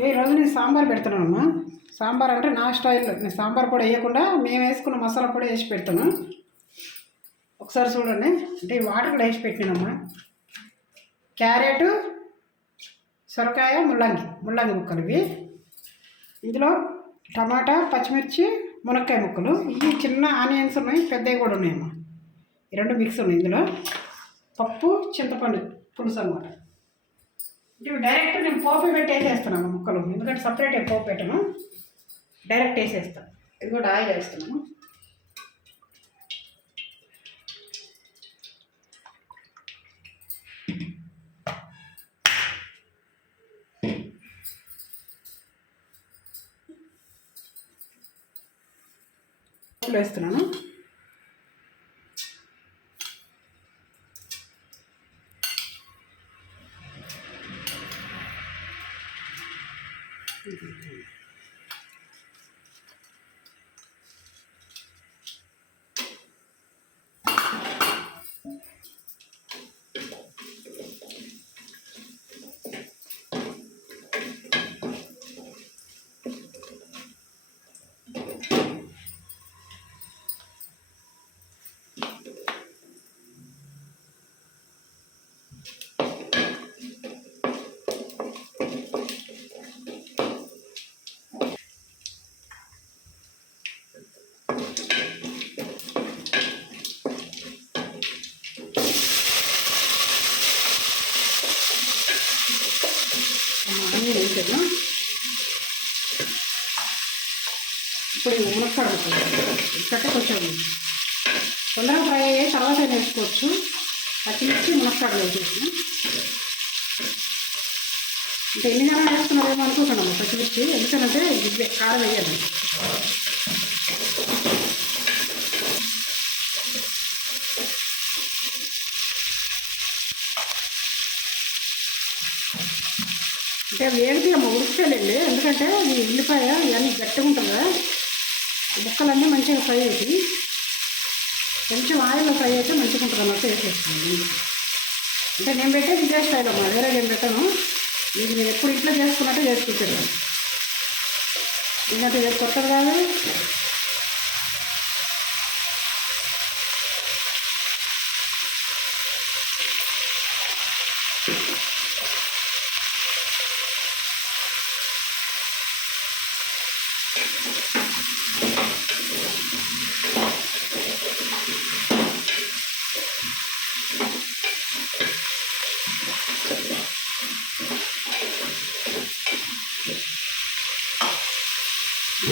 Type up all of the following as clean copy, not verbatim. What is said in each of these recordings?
ఈరోజు నేను సాంబార్ పెడుతున్నానమ్మా. సాంబార్ అంటే నా స్టైల్లో, నేను సాంబార్ పొడి వేయకుండా మేము వేసుకున్న మసాలా పొడి వేసి పెడతాను. ఒకసారి చూడండి. అంటే ఈ వాటర్ కూడా వేసి పెట్టినానమ్మా. క్యారెట్, సొరకాయ, ముల్లంగి ముక్కలు ఇవి. ఇందులో టమాటా, పచ్చిమిర్చి, మునక్కాయ ముక్కలు, ఇవి చిన్న ఆనియన్స్ ఉన్నాయి, పెద్దవి కూడా ఉన్నాయమ్మా. ఈ రెండు మిక్స్ ఉన్నాయి. ఇందులో పప్పు, చింతపండు పులుసు అనమాట. ఇవి డైరెక్ట్ నేను పోపు పెట్టి వేసేస్తున్నాను ముక్కలు, ఎందుకంటే సపరేట్ పోపు పెట్టను, డైరెక్ట్ వేసేస్తాను. ఇది కూడా ఆయిల్ వేస్తున్నాను. వేస్తున్నాను. వేసాను. ఇప్పుడు మునక్కాడ కట్ట కొంచెం తొందరగా ఫ్రై అయ్యే తర్వాత వేసుకోవచ్చు. పచ్చిమిర్చి, మునక్కాడలు వేసేసాను. అంటే ఎన్ని జనం వేస్తున్నారేమో అనుకుంటున్నాము పచ్చిమిర్చి, ఎందుకంటే ఇది కారం వేయాలి. అంటే వేడికి ఉడికేలేండి, ఎందుకంటే ఈ ఉల్లిపాయ ఇవన్నీ గట్టిగా ఉంటుంది కదా, ముక్కలన్నీ మంచిగా ఫ్రై అవుతాయి. కొంచెం ఆయిల్లో ఫ్రై అయితే మంచిగా ఉంటుంది అన్నట్టు వేసేస్తాను. అంటే నేను పెట్టేది ఇదే స్టైల్ అమ్మా, వేరే ఏం పెట్టాను. ఇది నేను ఎప్పుడు ఇంట్లో చేసుకున్నట్టు చేసుకుంటాను, ఎందుకంటే ఇది కొత్తది కాదు.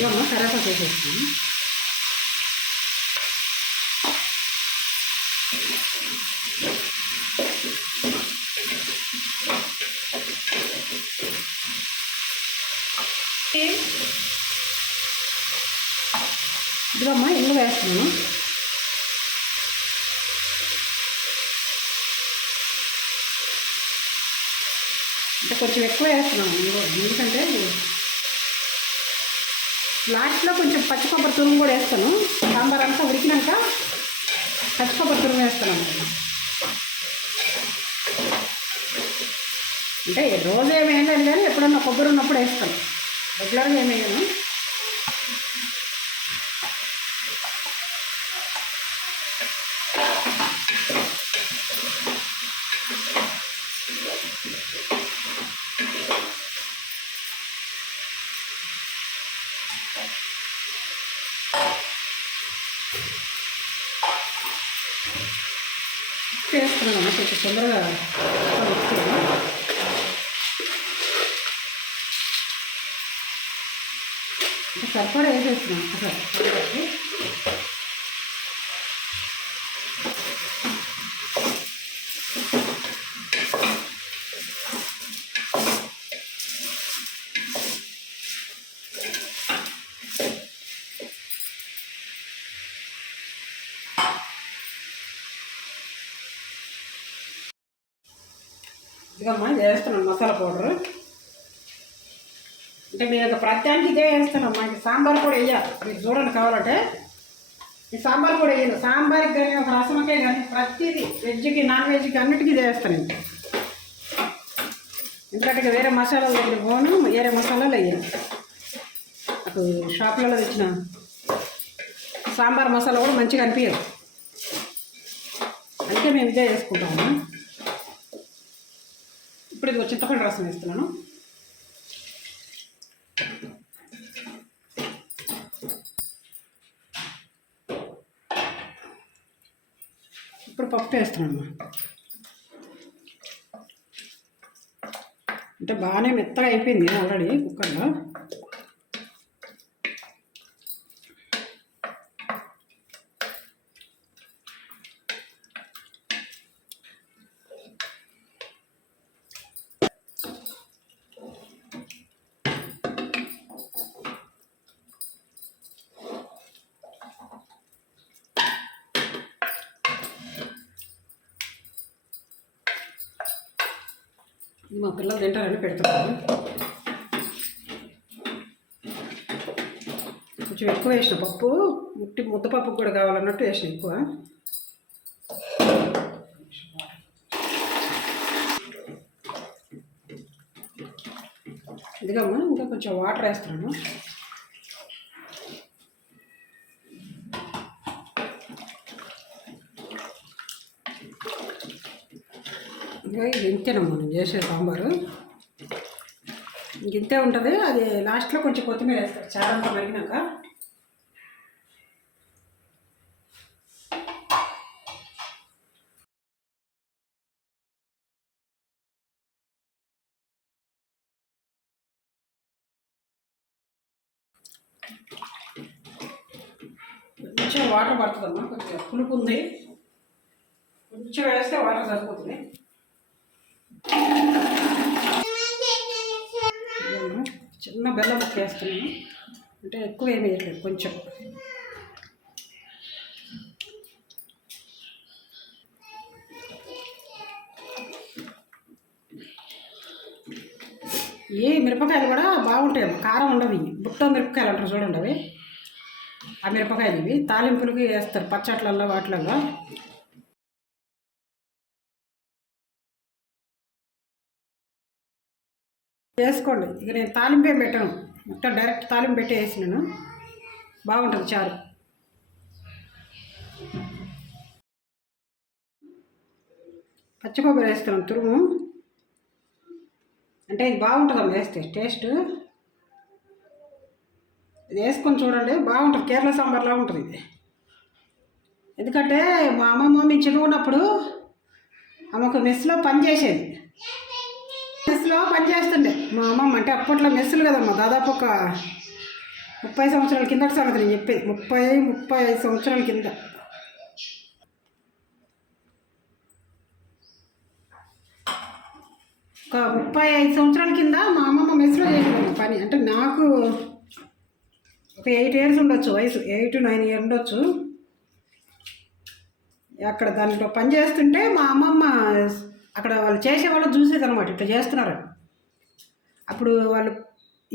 ఇవమ్మా కరేపాకు వేసేస్తాను. ఇదిగమ్మా ఇంగు వేస్తున్నాను. అంటే కొంచెం ఎక్కువ వేస్తున్నాను ఇంగు, ఎందుకంటే లాస్ట్లో కొంచెం పచ్చి కొబ్బరి తురుము కూడా వేస్తాను. సాంబార్ అంతా ఉడికినాక పచ్చి కొబ్బరి తురుము వేస్తాను. అంటే రోజు ఏమి వేయలేదు, కానీ ఎప్పుడన్నా కొబ్బరి ఉన్నప్పుడు వేస్తాను, రెగ్యులర్గా ఏమి వేయను. వేస్తున్నాను కొంచెం తొందరగా సరిపడా వేసేస్తున్నాను అసలు. ఇదిగమ్మా ఇది వేస్తున్నాను మసాలా పౌడరు. అంటే మీరు ప్రత్యానికి ఇదే వేస్తానమ్మా. ఇది సాంబార్ కూడా వేయాలి, మీరు చూడండి కావాలంటే. ఈ సాంబార్ కూడా వేయను, సాంబార్కి కానీ ఒక రసమకే కానీ ప్రతిదీ వెజ్కి నాన్ వెజ్కి అన్నిటికీ ఇది వేస్తాను. ఎందుకంటే ఇక వేరే మసాలాలు దగ్గర పోను, వేరే మసాలాలు వేయను. నాకు షాపులలో తెచ్చిన సాంబార్ మసాలా కూడా మంచిగా అనిపించదు, అందుకే మేము ఇదే వేసుకుంటాము. ఇప్పుడు ఇది చింతపండు రసం వేస్తున్నాను. ఇప్పుడు పప్పు వేస్తున్నాను. అంటే బాగానే మెత్తగా అయిపోయింది ఆల్రెడీ కుక్కర్లో. మా పిల్లలు తింటారని పెడుతున్నాను. కొంచెం ఎక్కువ వేసిన పప్పు, ముద్దపప్పు కూడా కావాలన్నట్టు వేసిన ఎక్కువ. ఇదిగమ్మా ఇంకా కొంచెం వాటర్ వేస్తున్నాను. ఇది ఇంతేనమ్మా నేను చేసే సాంబారు, ఇంతే ఉంటుంది. అది లాస్ట్లో కొంచెం కొత్తిమీర వేస్తారు చారంతా మరిగినాక. కొంచెం వాటర్ పడుతుందమ్మా, కొంచెం పులుపు ఉంది, కొంచెం వేస్తే వాటర్ సరిపోతుంది. చిన్న బెల్లం ముక్క వేస్తున్నాను, అంటే ఎక్కువ ఏమి వేయట్లేదు, కొంచెం. ఈ మిరపకాయలు కూడా బాగుంటాయి, కారం ఉండవు. ఇవి బుట్ట మిరపకాయలు అంటారు చూడండి, అవి ఆ మిరపకాయలు. ఇవి తాలింపులకి వేస్తారు పచ్చట్లల్లో వాటిలలో. వేసుకోండి. ఇక నేను తాలింపు ఏం పెట్టాను, మొత్తం డైరెక్ట్ తాలింపు పెట్టి వేసినాను, బాగుంటుంది చారు. పచ్చి కొబ్బరి వేస్తున్నాను తురుము, అంటే ఇది బాగుంటుందమ్మా వేస్తే టేస్ట్. ఇది వేసుకొని చూడండి, బాగుంటుంది, కేరళ సాంబార్లా ఉంటుంది ఇది. ఎందుకంటే మా అమ్మమ్మ మేము చిన్నగున్నప్పుడు ఆమెకు మెస్లో పనిచేసేది, మెస్లో పనిచేస్తుండే మా అమ్మమ్మ. అంటే అప్పట్లో మెస్సులు కదమ్మా, దాదాపు ఒక 30 సంవత్సరాల కిందటి సంగతి నేను చెప్పేది, 35 సంవత్సరాల కింద. ఒక 35 సంవత్సరాల కింద మా అమ్మమ్మ మెస్లో చేసేదమ్మా పని. అంటే నాకు ఒక 8 years ఉండొచ్చు వయసు, 8 to 9 years ఉండొచ్చు. అక్కడ దాంట్లో పని చేస్తుంటే మా అమ్మమ్మ అక్కడ వాళ్ళు చేసేవాళ్ళు చూసేదనమాట, ఇట్లా చేస్తున్నారు. అప్పుడు వాళ్ళు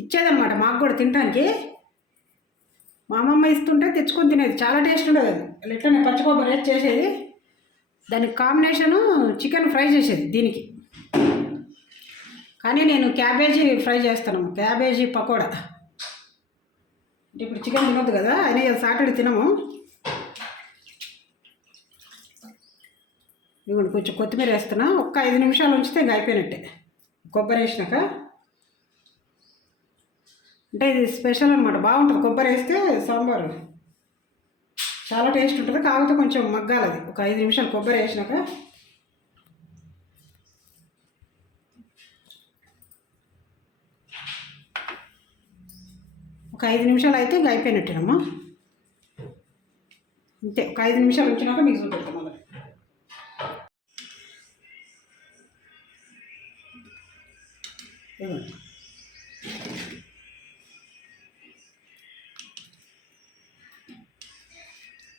ఇచ్చేదనమాట మాకు కూడా తినడానికి. మా అమ్మమ్మ ఇస్తుంటే తెచ్చుకొని తినేది, చాలా టేస్ట్ ఉండేది అది. వాళ్ళు ఇట్లనే పచ్చి కొబ్బరి వేసి చేసేది, దానికి కాంబినేషను చికెన్ ఫ్రై చేసేది దీనికి. కానీ నేను క్యాబేజీ ఫ్రై చేస్తాను, క్యాబేజీ పకోడా. ఇప్పుడు చికెన్ తినొద్దు కదా అని సాటర్డే తినము. ఇదిగోండి కొంచెం కొత్తిమీర వేస్తున్నా, ఒక్క 5 నిమిషాలు ఉంచితే ఇంకా అయిపోయినట్టే. కొబ్బరి వేసినాక అంటే ఇది స్పెషల్ అనమాట, బాగుంటుంది. కొబ్బరి వేస్తే సాంబారు చాలా టేస్ట్ ఉంటుంది. కాకపోతే కొంచెం మగ్గాలి అది, ఒక 5 నిమిషాలు కొబ్బరి వేసినాక. ఒక 5 నిమిషాలు అయితే ఇంకా అయిపోయినట్టేనమ్మా. అంతే, ఒక 5 నిమిషాలు ఉంచినాక మీకు చూపెడతాం మళ్ళీ.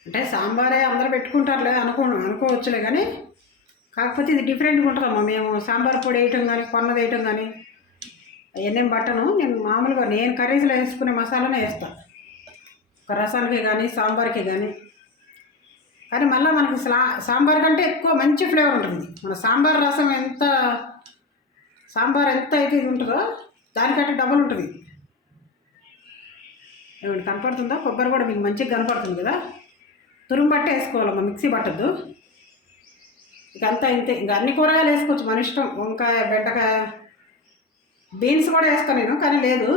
అంటే సాంబారే అందరూ పెట్టుకుంటారులే అనుకోవచ్చులే, కానీ కాకపోతే ఇది డిఫరెంట్గా ఉంటుందమ్మా. మేము సాంబార్ పొడి వేయటం కానీ కొన్నది వేయటం కానీ అవన్నీ బట్టను. నేను మామూలుగా నేను కర్రీస్లో వేసుకునే మసాలానే వేస్తాను, ఒక రసాలకి కానీ సాంబార్కి కానీ. కానీ మళ్ళీ మనకి సాంబార్ కంటే ఎక్కువ మంచి ఫ్లేవర్ ఉంటుంది. మన సాంబార్ రసం ఎంత సాంబార్ ఎంత అయితే ఇది ఉంటుందో దానికంటే డబుల్ ఉంటుంది. ఏమంటే కనపడుతుందా? కొబ్బరి కూడా మీకు మంచిగా కనపడుతుంది కదా. తురుము బట్టే వేసుకోవాలమ్మా, మిక్సీ పట్టద్దు. ఇక అంతా ఇంతే. ఇంకా అన్ని కూరగాయలు వేసుకోవచ్చు మన ఇష్టం. వంకాయ, బెండకాయ, బీన్స్ కూడా వేస్తాను నేను, కానీ లేదు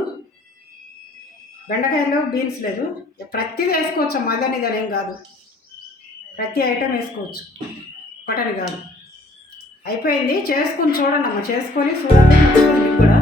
బెండకాయలో బీన్స్ లేదు. ప్రతిదీ వేసుకోవచ్చు అమ్మా, అదని ఇదని ఏం కాదు. ప్రతి ఐటెం వేసుకోవచ్చు, ఒకటని కాదు. అయిపోయింది. చేసుకుని చూడండి అమ్మ, చేసుకొని చూడండి, నచ్చుతుంది మీకు కూడా.